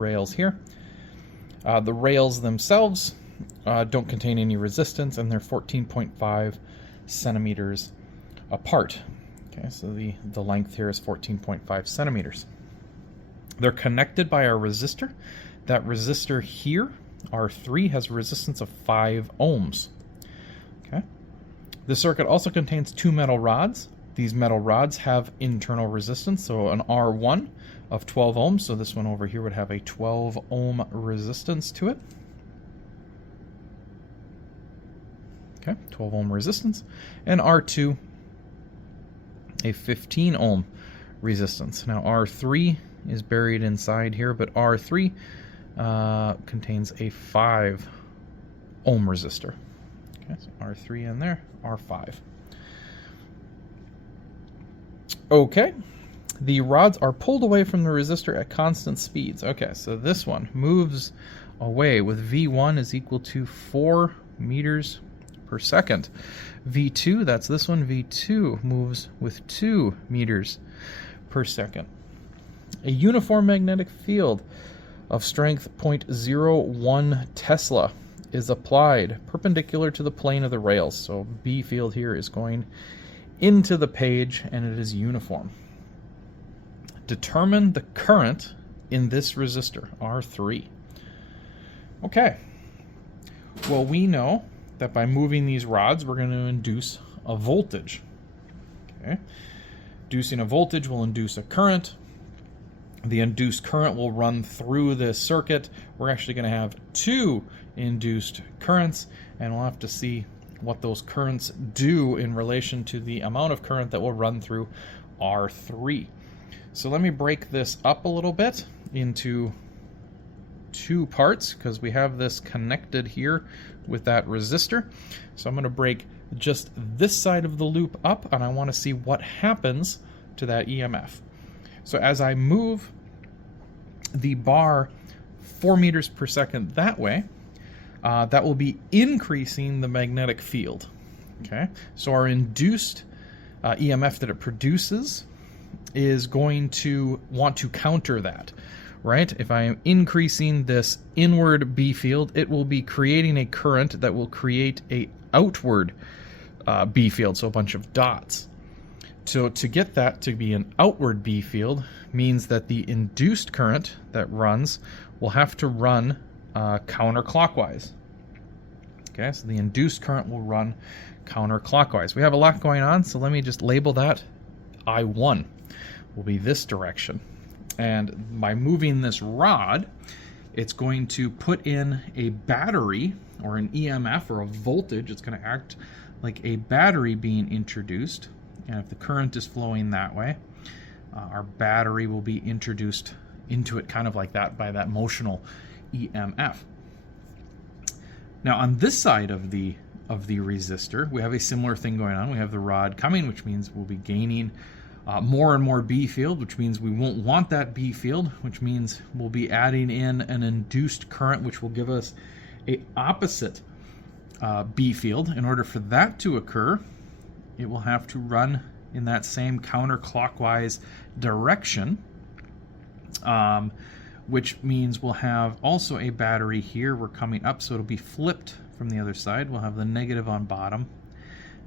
rails here. The rails themselves don't contain any resistance, and they're 14.5 centimeters apart. Okay, so the length here is 14.5 centimeters. They're connected by a resistor. That resistor here, R3, has a resistance of 5 ohms. Okay. The circuit also contains 2 metal rods. These metal rods have internal resistance, so an R1 of 12 ohms, so this one over here would have a 12 ohm resistance to it. Okay, 12 ohm resistance. And R2, a 15 ohm resistance. Now R3 is buried inside here, but R3 contains a 5 ohm resistor. Okay, so R3 in there, R5. Okay, the rods are pulled away from the resistor at constant speeds. Okay, so this one moves away with V1 is equal to 4 meters per second. V2, that's this one, V2 moves with 2 meters per second. A uniform magnetic field of strength 0.01 Tesla is applied perpendicular to the plane of the rails. So B field here is going into the page, and it is uniform. Determine the current in this resistor, R3. Okay. Well, we know that by moving these rods, we're going to induce a voltage. Okay. Inducing a voltage will induce a current. The induced current will run through this circuit. We're actually going to have 2 induced currents, and we'll have to see what those currents do in relation to the amount of current that will run through R3. So let me break this up a little bit into 2 parts, because we have this connected here with that resistor. So I'm going to break just this side of the loop up, and I want to see what happens to that EMF. So as I move the bar 4 meters per second that way, that will be increasing the magnetic field. Okay, so our induced EMF that it produces is going to want to counter that, right? If I am increasing this inward B field, it will be creating a current that will create a outward B field, so a bunch of dots. So to get that to be an outward B field means that the induced current that runs will have to run counterclockwise. Okay, so the induced current will run counterclockwise. We have a lot going on, so let me just label that I1 will be this direction. And by moving this rod, it's going to put in a battery or an EMF or a voltage. It's going to act like a battery being introduced. And if the current is flowing that way, our battery will be introduced into it kind of like that by that motional EMF. Now on this side of the resistor, we have a similar thing going on. We have the rod coming, which means we'll be gaining more and more B field, which means we won't want that B field, which means we'll be adding in an induced current, which will give us a opposite B field. In order for that to occur, it will have to run in that same counterclockwise direction, which means we'll have also a battery here. We're coming up, so it'll be flipped from the other side. We'll have the negative on bottom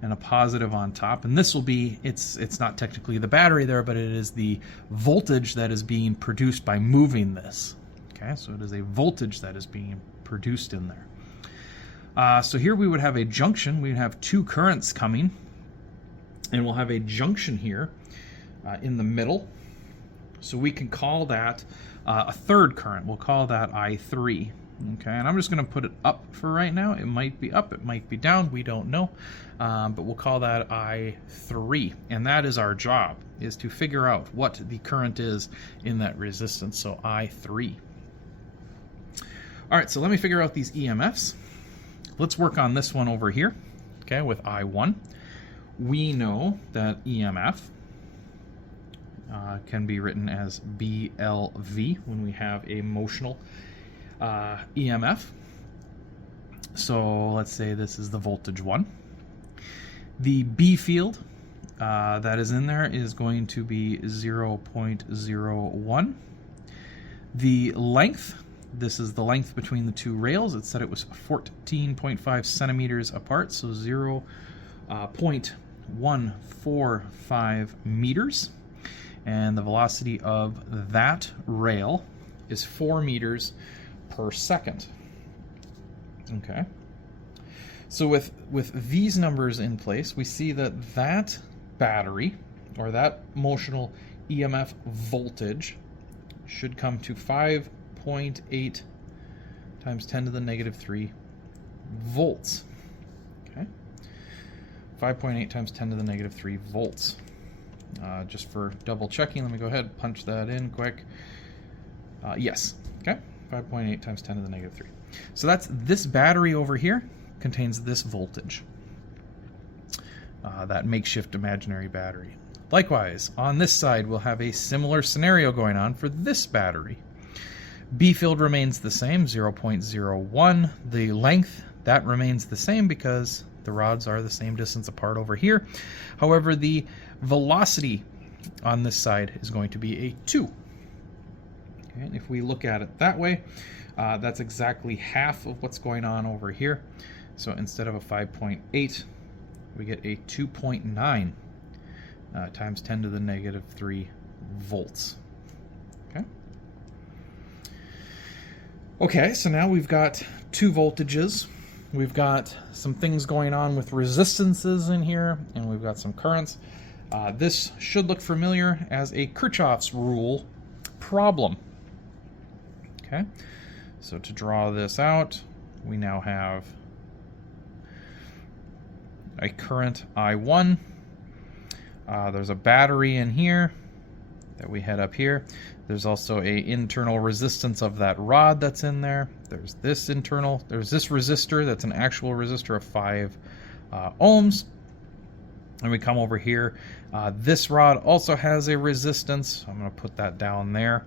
and a positive on top. And this will be, it's not technically the battery there, but it is the voltage that is being produced by moving this. Okay, so it is a voltage that is being produced in there. So here we would have a junction. We'd have 2 currents coming, and we'll have a junction here in the middle. So we can call that a third current. We'll call that I3. Okay, and I'm just going to put it up for right now. It might be up, it might be down, we don't know. But we'll call that I3. And that is our job, is to figure out what the current is in that resistance. So I3. All right, so let me figure out these EMFs. Let's work on this one over here, okay, with I1. We know that EMF can be written as BLV when we have a motional EMF. So let's say this is the voltage one. The B field that is in there is going to be 0.01. The length, this is the length between the two rails. It said it was 14.5 centimeters apart, so 0.145 meters. And the velocity of that rail is 4 meters per second. Okay. So with these numbers in place, we see that that battery, or that motional EMF voltage, should come to 5.8 times 10 to the negative 3 volts. Okay. 5.8 times 10 to the negative 3 volts. Just for double checking, let me go ahead and punch that in quick. Yes. Okay. 5.8 times 10 to the negative 3. So that's this battery over here contains this voltage. That makeshift imaginary battery. Likewise, on this side, we'll have a similar scenario going on for this battery. B field remains the same, 0.01. The length, that remains the same because the rods are the same distance apart over here. However, the velocity on this side is going to be a 2. Okay, and if we look at it that way, that's exactly half of what's going on over here. So instead of a 5.8, we get a 2.9 times 10 to the negative 3 volts. Okay. Okay, so now we've got two voltages. We've got some things going on with resistances in here, and we've got some currents. This should look familiar as a Kirchhoff's rule problem. Okay, so to draw this out, we now have a current I1. There's a battery in here that we had up here. There's also a internal resistance of that rod that's in there. There's this resistor that's an actual resistor of 5 ohms. And we come over here. This rod also has a resistance. I'm going to put that down there.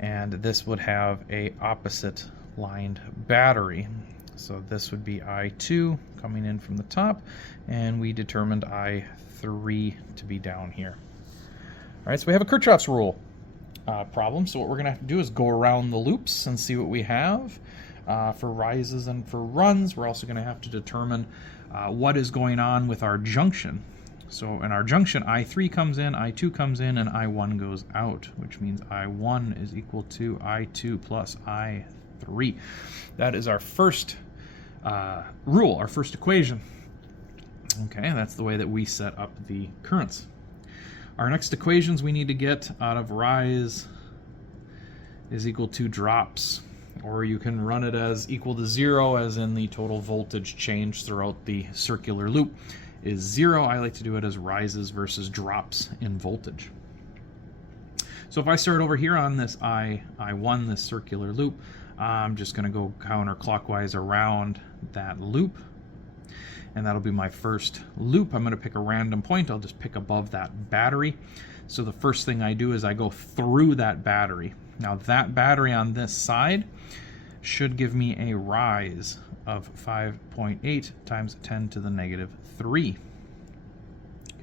And this would have a opposite lined battery. So this would be I2 coming in from the top, and we determined I3 to be down here. All right, so we have a Kirchhoff's rule problem. So what we're going to have to do is go around the loops and see what we have for rises and for runs. We're also going to have to determine what is going on with our junction. So in our junction, I3 comes in, I2 comes in, and I1 goes out, which means I1 is equal to I2 plus I3. That is our first rule, our first equation. Okay, that's the way that we set up the currents. Our next equations we need to get out of rise is equal to drops, or you can run it as equal to 0, as in the total voltage change throughout the circular loop is 0. I like to do it as rises versus drops in voltage. So if I start over here on this I1, this circular loop, I'm just going to go counterclockwise around that loop, and that'll be my first loop. I'm going to pick a random point. I'll just pick above that battery. So the first thing I do is I go through that battery. Now that battery on this side should give me a rise of 5.8 times 10 to the negative 3.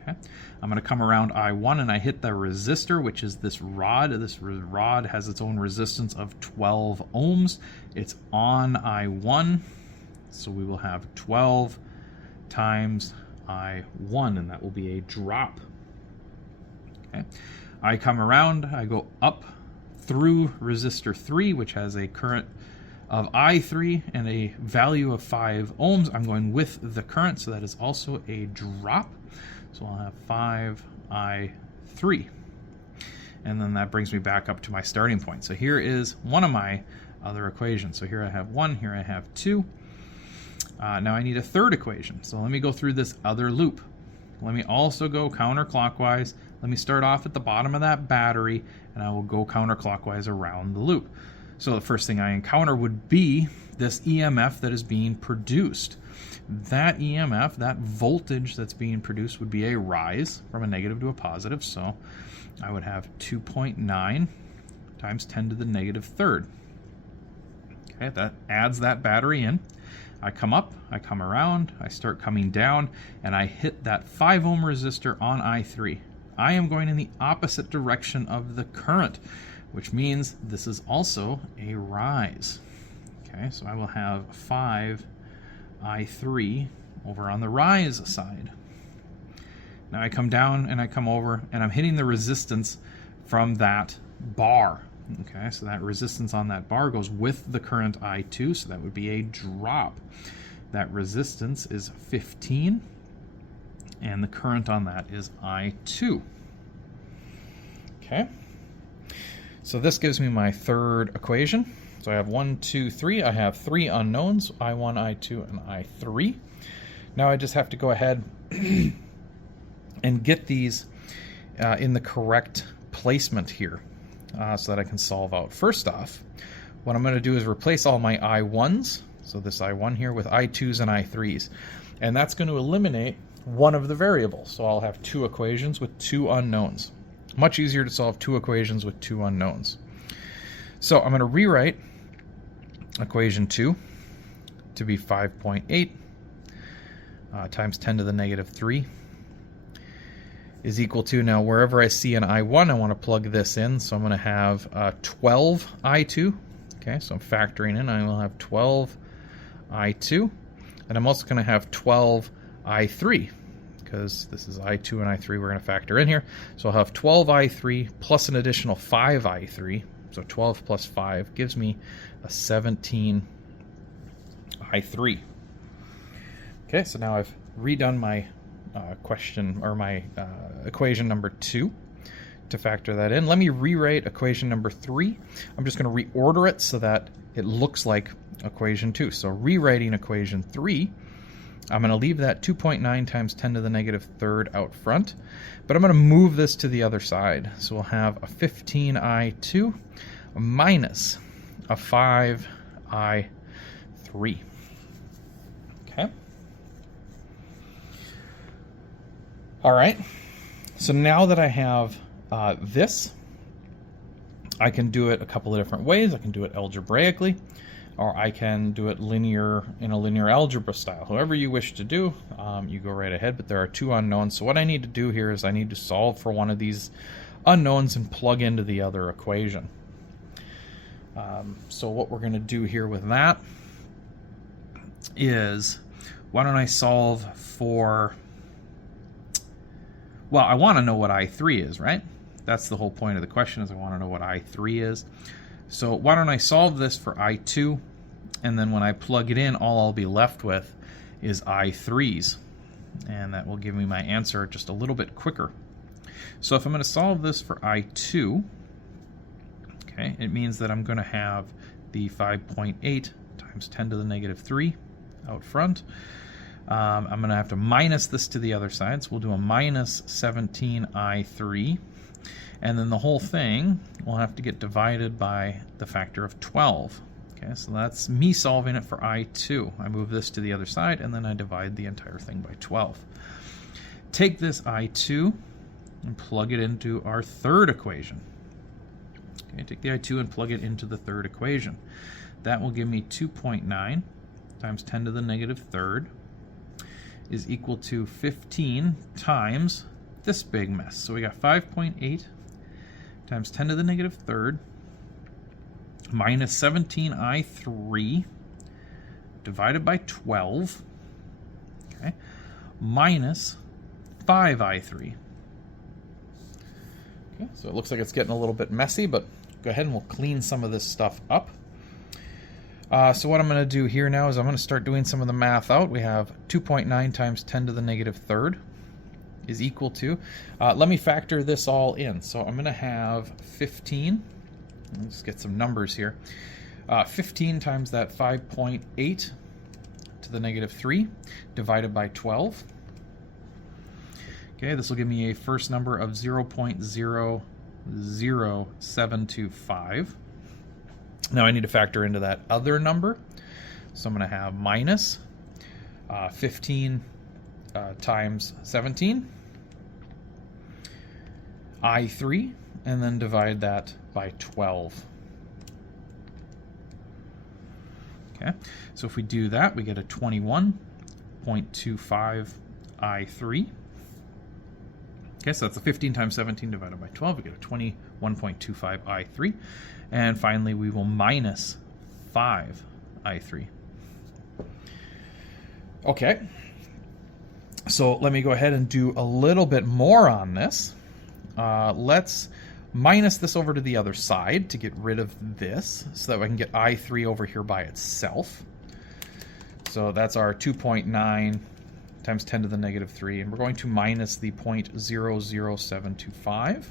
Okay, I'm going to come around I1 and I hit the resistor, which is this rod. This rod has its own resistance of 12 ohms. It's on I1, so we will have 12 times I1, and that will be a drop. Okay, I come around, I go up through resistor 3, which has a current of I3 and a value of 5 ohms. I'm going with the current, so that is also a drop. So I'll have 5I3. And then that brings me back up to my starting point. So here is one of my other equations. So here I have 1, here I have 2. Now I need a third equation. So let me go through this other loop. Let me also go counterclockwise. Let me start off at the bottom of that battery, and I will go counterclockwise around the loop. So the first thing I encounter would be this EMF that is being produced. That EMF, that voltage that's being produced, would be a rise from a negative to a positive. So I would have 2.9 times 10 to the negative third. Okay, that adds that battery in. I come up, I come around, I start coming down, and I hit that 5 ohm resistor on I3. I am going in the opposite direction of the current, which means this is also a rise. Okay, so I will have 5I3 over on the rise side. Now I come down and I come over and I'm hitting the resistance from that bar. Okay, so that resistance on that bar goes with the current I2, so that would be a drop. That resistance is 15, and the current on that is I2. Okay, so this gives me my third equation. So I have 1, 2, 3. I have three unknowns, I1, I2, and I3. Now I just have to go ahead and get these in the correct placement here so that I can solve out. First off, what I'm going to do is replace all my I1s, so this I1 here, with I2s and I3s. And that's going to eliminate one of the variables. So I'll have two equations with two unknowns. Much easier to solve two equations with two unknowns. So I'm going to rewrite equation 2 to be 5.8 times 10 to the negative 3 is equal to, now wherever I see an I1, I want to plug this in. So I'm going to have 12 I2. Okay, so I'm factoring in. I will have 12 I2. And I'm also going to have 12 I3, because this is I2 and I3 we're going to factor in here. So I'll have 12 I3 plus an additional 5 I3. So 12 plus 5 gives me a 17 I3. Okay, so now I've redone my equation number 2 to factor that in. Let me rewrite equation number 3. I'm just going to reorder it so that it looks like equation 2. So rewriting equation 3, I'm going to leave that 2.9 times 10 to the negative third out front, but I'm going to move this to the other side. So we'll have a 15I2 minus a 5I3. Okay. All right, so now that I have this, I can do it a couple of different ways. I can do it algebraically, or I can do it in a linear algebra style. However you wish to do, you go right ahead, but there are two unknowns. So what I need to do here is I need to solve for one of these unknowns and plug into the other equation. So what we're going to do here with that is, why don't I solve for... Well, I want to know what I3 is, right? That's the whole point of the question, is I want to know what I3 is. So why don't I solve this for I2, and then when I plug it in, all I'll be left with is I3s. And that will give me my answer just a little bit quicker. So if I'm going to solve this for I2, okay, it means that I'm going to have the 5.8 times 10 to the negative 3 out front. I'm going to have to minus this to the other side, so we'll do a minus 17I3, and then the whole thing will have to get divided by the factor of 12. Okay, so that's me solving it for I2. I move this to the other side, and then I divide the entire thing by 12. Take this I2 and plug it into our third equation. Okay, take the I2 and plug it into the third equation. That will give me 2.9 times 10 to the negative third is equal to 15 times this big mess. So we got 5.8 times 10 to the negative third minus 17I3 divided by 12, okay, minus 5I3. Okay, so it looks like it's getting a little bit messy, but go ahead and we'll clean some of this stuff up. So what I'm going to do here now is I'm going to start doing some of the math out. We have 2.9 times 10 to the negative third is equal to, let me factor this all in. So I'm going to have 15, let's get some numbers here, 15 times that 5.8 to the negative 3 divided by 12. Okay, this will give me a first number of 0.00725. Now I need to factor into that other number. So I'm going to have minus 15 times 17, I3, and then divide that by 12. Okay, so if we do that, we get a 21.25 I3. Okay, so that's a 15 times 17 divided by 12. We get a 21.25 I3. And finally, we will minus 5 I3. Okay, so let me go ahead and do a little bit more on this. Let's minus this over to the other side to get rid of this so that I can get I3 over here by itself. So that's our 2.9 times 10 to the negative 3, and we're going to minus the 0.00725.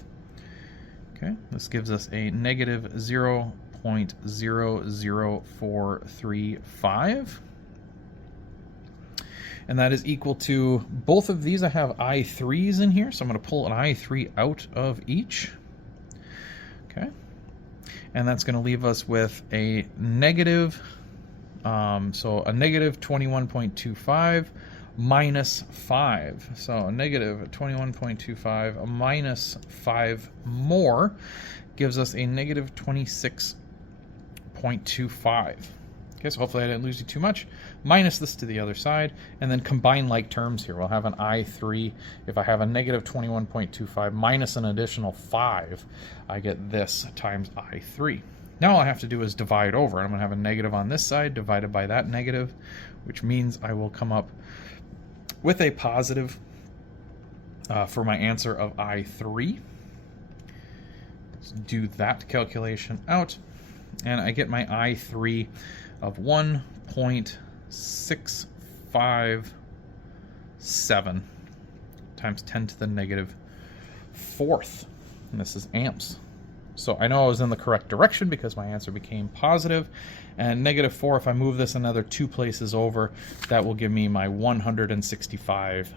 Okay, this gives us a negative 0.00435. And that is equal to, both of these I have I3s in here, so I'm going to pull an I3 out of each. Okay, and that's going to leave us with a negative, so a negative 21.25 minus 5. So a negative 21.25 minus 5 more gives us a negative 26.25. Okay, so hopefully I didn't lose you too much. Minus this to the other side, and then combine like terms here. We'll have an I3. If I have a negative 21.25 minus an additional 5, I get this times I3. Now all I have to do is divide over. I'm going to have a negative on this side divided by that negative, which means I will come up with a positive for my answer of I3. Let's do that calculation out, and I get my I3 of 1.657 times 10 to the negative 4th, and this is amps. So I know I was in the correct direction because my answer became positive. And negative 4, if I move this another 2 places over, that will give me my 165